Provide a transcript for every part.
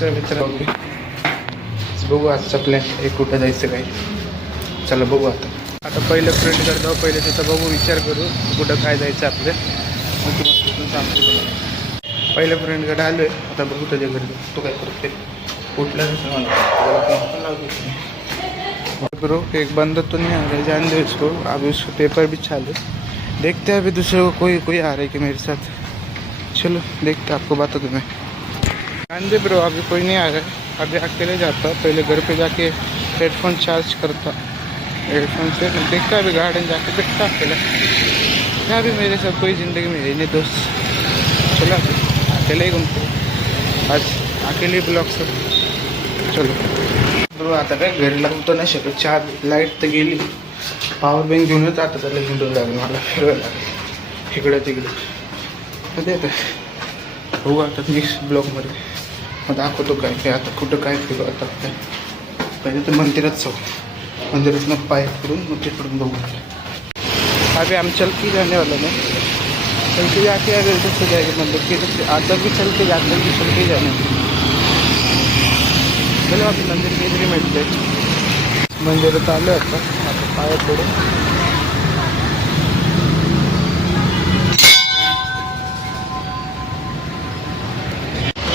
तर मित्रांनो बघू आजचा प्लॅन एक कुठं जायचं काय. चला बघू आता पहिलं फ्रेंड करतो. पहिले तिथं बघू विचार करू कुठं काय जायचं आपलं. मग तुम्हाला तिथून सांगतो तुम्हाला. पहिल्या फ्रेंडकडे आलो आहे. आता बघू त्याच्या घरी तो काय करते. कुठलं ब्रो एक बंदा तो नहीं आ रहा है, जान दो इसको. अभी उसको पेपर भी चालू. देखते हैं अभी दूसरे को कोई आ रहा है कि मेरे साथ. चलो देखते आपको बताता हूँ मैं. जान दे ब्रो अभी कोई नहीं आ रहा है. अभी अकेले जाता. पहले घर पे जाके हेडफोन चार्ज करता. हेडफोन से देखता अभी गार्डन जाके देखता अकेला. क्या अभी मेरे साथ कोई ज़िंदगी में है नहीं दोस्त. चला अकेले ही घूमते आज अकेले ब्लॉग सब. चलो ब्रो आता काय घरी लागून तर नाही शकत. चार लाईट तर गेली. पॉवर बँक घेऊनच आता त्याला हिंडून लागेल मला. फिरायला लागेल इकडं तिकडे. कधी येतं बघू आता नेक्स्ट ब्लॉगमध्ये मग दाखवतो काय काय आता कुठं काय फिरू आता काय. पहिले तर मंदिरात जाऊ. मंदिरातनं पाय फिरून मग तिकडून बघू. अभी हम चल के जाने वाला ना. चल के जाके अगर इधर से जाएगा मंदिर के आता भी चल के जाते भी चल के जाने. चलो अभी मंदिर के इधर ही मिळते. मंदिरात आलो आता पाय पडून.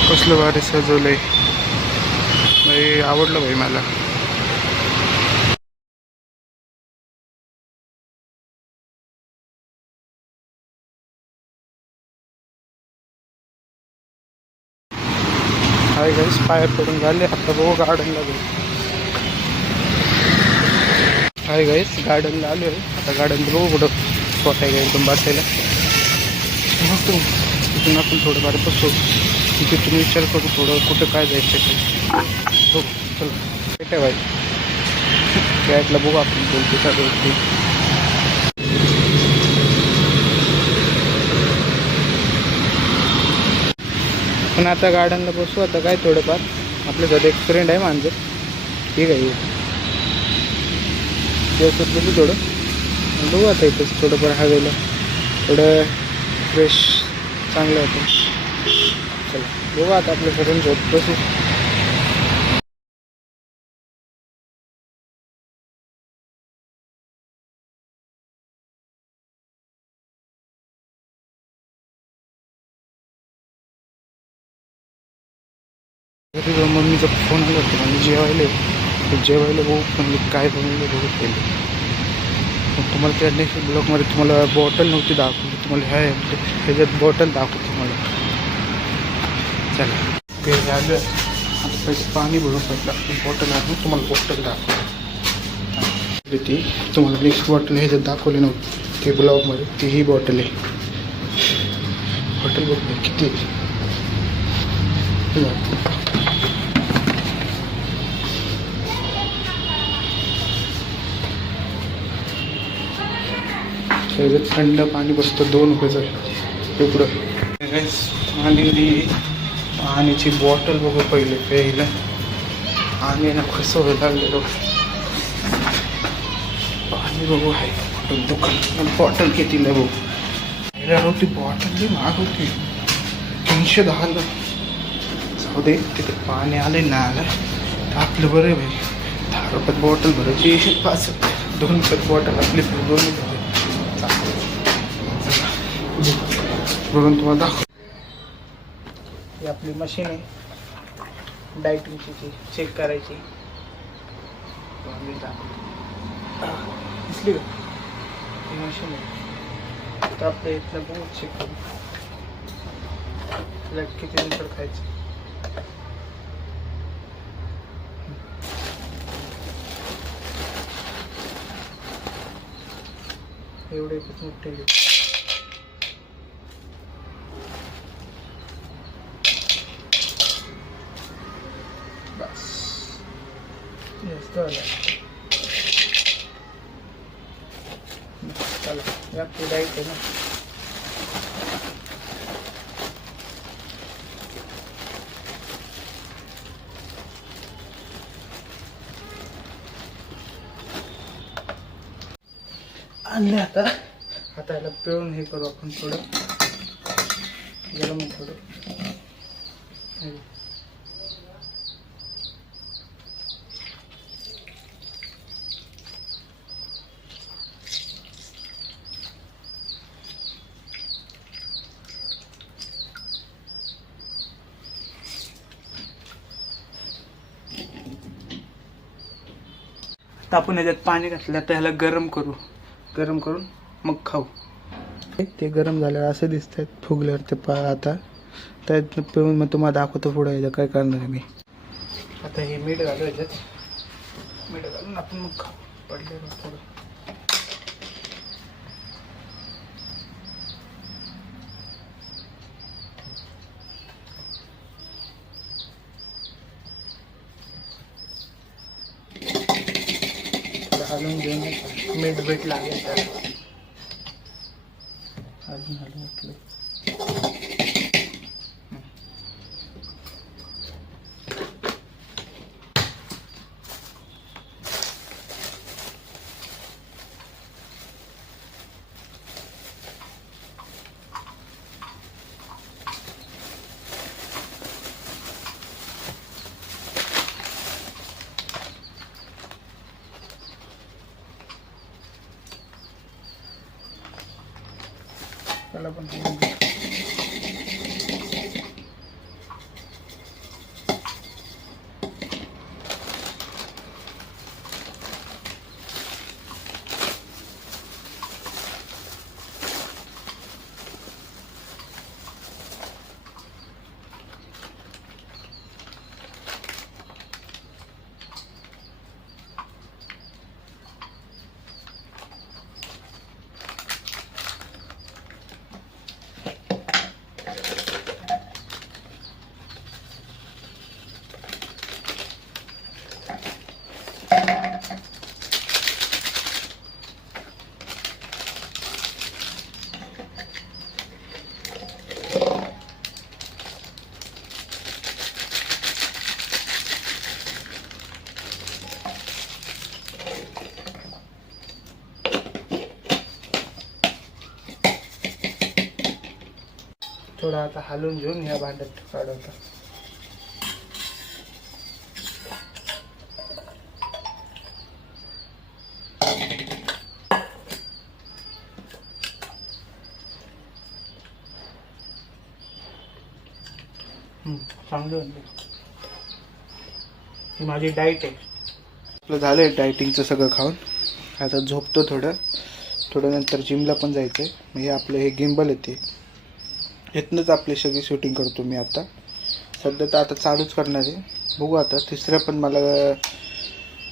कसलं भारी सजवलंय. भाई आवडलं भाई मला. हाय गाईस पाय पडून झाले. आता बघू गार्डनला जाऊ. हाय गाईस गार्डनला आलो आहे. आता गार्डन बघू कुठं स्पॉट आहे का एकदम बसायला. मग तिथून आपण थोडं बाहेर बसू. तिथून विचार करू थोडं कुठं काय जायचं ते. हो चल भेट आहे भाई. फ्लॅटला बघू आपण बोलतो त्या गोष्टी. पण आता गार्डनला बसू. आता काय थोडंफार आपल्यासाठी एक फ्रेंड आहे मांजर. ठीक आहे दिवसात बघू थोडं. बघू आता इथंच थोडंफार हवेला थोडं फ्रेश चांगलं होतं. चला बघू आता आपलं सगळं झोप बसू. घरी मम्मीचा फोन आला होता म्हणजे जेवायला बघू. पण मी काय बनवलं बघू केलं. मग तुम्हाला त्या नेक्स्ट ब्लॉगमध्ये तुम्हाला बॉटल नव्हती दाखवली. तुम्हाला ह्याच्यात बॉटल दाखवतो तुम्हाला. चला ते झालं. आता पैसे पाणी भरून पडलं. बॉटल आणून तुम्हाला बॉटल दाखवली. ती तुम्हाला नेक्स्ट बॉटल ह्याच्यात दाखवली नव्हती ते ब्लॉगमध्ये. ती ही बॉटल आहे. बॉटल बघ किती त्याच्यात थंड पाणी बसतं. 2 रुपयाचं एवढं. आणि पाण्याची बॉटल बघू पहिले प्यायला. आणि ना कसं व्हायला लागलेलो. पाणी बघू आहे दुकान. बॉटल कितीला बघू. पहिल्या होती बॉटल जी महाग होती 310ला. जाऊ दे तिथे पाणी आले ना आलं तर आपलं बरं आहे भाई. 10 रुपयात बॉटल भरायची 5 2 रुपयात बॉटल आपली 2 रुपये. बघून तुम्हाला दाखव. ही आपली मशीन आहे डायटिंगची चेक करायची. दिसली का ही मशीन आहे. तर आपल्या इथलं बघू चेक करू तुला किती नंतर खायचं. एवढे किती मोठे बस. चला या आपली डाईट आहे ना. आणले आता याला पिळून हे करू आपण. थोडं गरम थोडं तर आपण ह्याच्यात पाणी घातलं तर ह्याला गरम करून मग खाऊ. ते गरम झाल्यावर असं दिसत आहेत फुगल्यावर ते आता त्यात पिऊन मग तुम्हाला दाखवतो पुढे याचं काय करणार आहे मी. आता हे मीठ घालू ह्याच्यात, मीठ घालून आपण मग खाऊ. पडले थोडं हलवून घेऊन मीठ लागेल त्याला. अजून हलवून वाटलं त्याला पण थोडा आता हलवून घेऊन या भांड्यात काढवता. चांगलं ही माझी डाईट आहे. आपलं झालं आहे डायटिंगचं सगळं खाऊन. आता झोपतो थोडं नंतर जिमला पण जायचं आहे. म्हणजे आपलं हे गिम्बल येते इथनंच आपली सगळी शूटिंग करतो मी. आता सध्या तर आता चालूच करणार आहे. बघू आता तिसऱ्या पण मला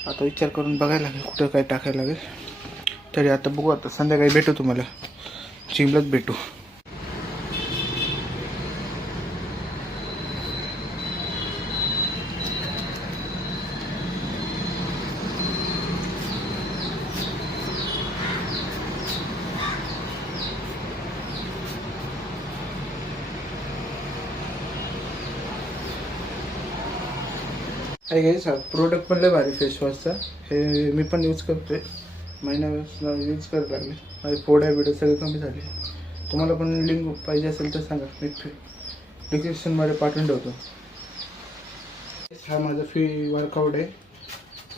आता विचार करून बघायला लागेल कुठं काय टाकायला लागेल. तरी आता बघू, आता संध्याकाळी भेटू तुम्हाला, जिमलाच भेटू. आहे गाईस, हा प्रोडक्ट पण लय भारी फेसवॉशचा. हे मी पण यूज करतोय, महिना यूज करायला लागले. माझे फोड्या बिड्या सगळे कमी झाले. तुम्हाला पण लिंक पाहिजे असेल तर सांगा, मी डिस्क्रिप्शनमध्ये पाठवून ठेवतो. हा माझा वर्कआउट आहे.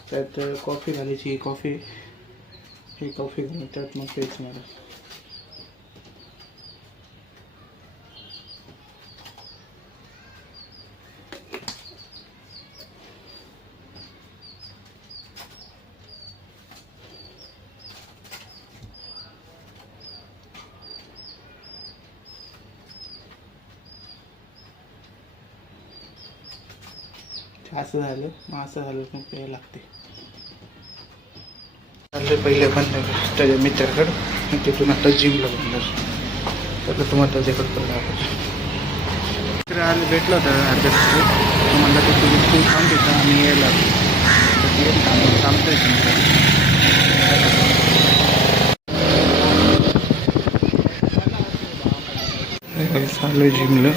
त्यात कॉफी घालायची, ही कॉफी घालून त्यात मग प्यायचं मला. असं झालं मग प्यायला लागते. चाललं पहिले पण त्याच्या मित्राकडं, तिथून आता जिमला बनणार. तर तुम्हाला त्याच्याकडं पण मित्र आले, भेटला होता अर्ध्या म्हणलं तर तुम्ही तू थांब देता आणि यायला थांबतोय. चालू जिमला.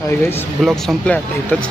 हाय गाईस, ब्लॉग संपला आता इथंच.